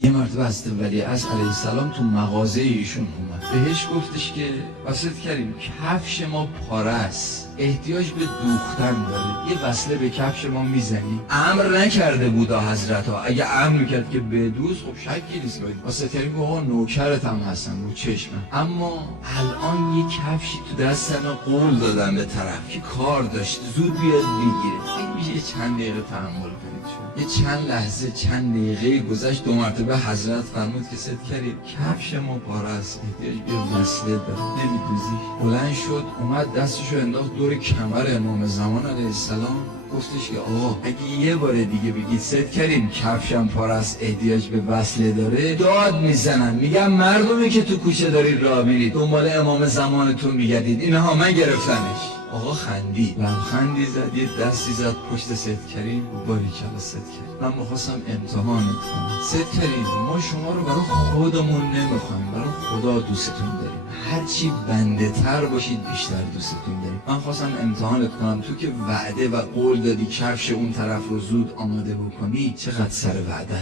یه مرتبه حضرت ولیعصر علیه السلام تو مغازه ایشون اومد، بهش گفتش که واسط کریم کفش ما پاره است، احتیاج به دوختن داره، یه وصله به کفش ما میزنی؟ امر نکرده بودا حضرت ها، اگه امر میکرد که بدوز خب شکی نیست، واسط کریم گفت آقا نوکرت هم هستن رو چشمم، اما الان یه کفشی تو دستم قول دادم به طرف که کار داشت زود بیاد بگیره، میشه چند دقیقه تحمل کنید؟ یه چند لحظه چند دقیقه گذشت، دو مرتبه حضرت فرمود که ست کریم کفش ما پاره است، احتیاج به وصله داره، نمیدوزی؟ بلند شد اومد دستشو انداخت دور کمر امام زمان علیه السلام، گفتش که آقا اگه یه بار دیگه بگید ست کریم کفشم پاره است احتیاج به وصله داره، داد میزنن میگم مردمی که تو کوچه دارید راه میرید دنبال امام زمانتون میگردید اینها من گرفتمش. آقا خندید، لبخندی زد، یه دستی زد پشت ست کریم، باریکلا ست کریم، من میخواستم امتحانت کنم. ست کریم ما شما رو برای خودمون نمیخوایم، برای خدا دوستتون داریم، هرچی بنده تر باشید بیشتر دوستتون داریم. من خواستم امتحانت کنم، تو که وعده و قول دادی کفش اون طرف رو زود آماده بکنی، چقدر سر وعده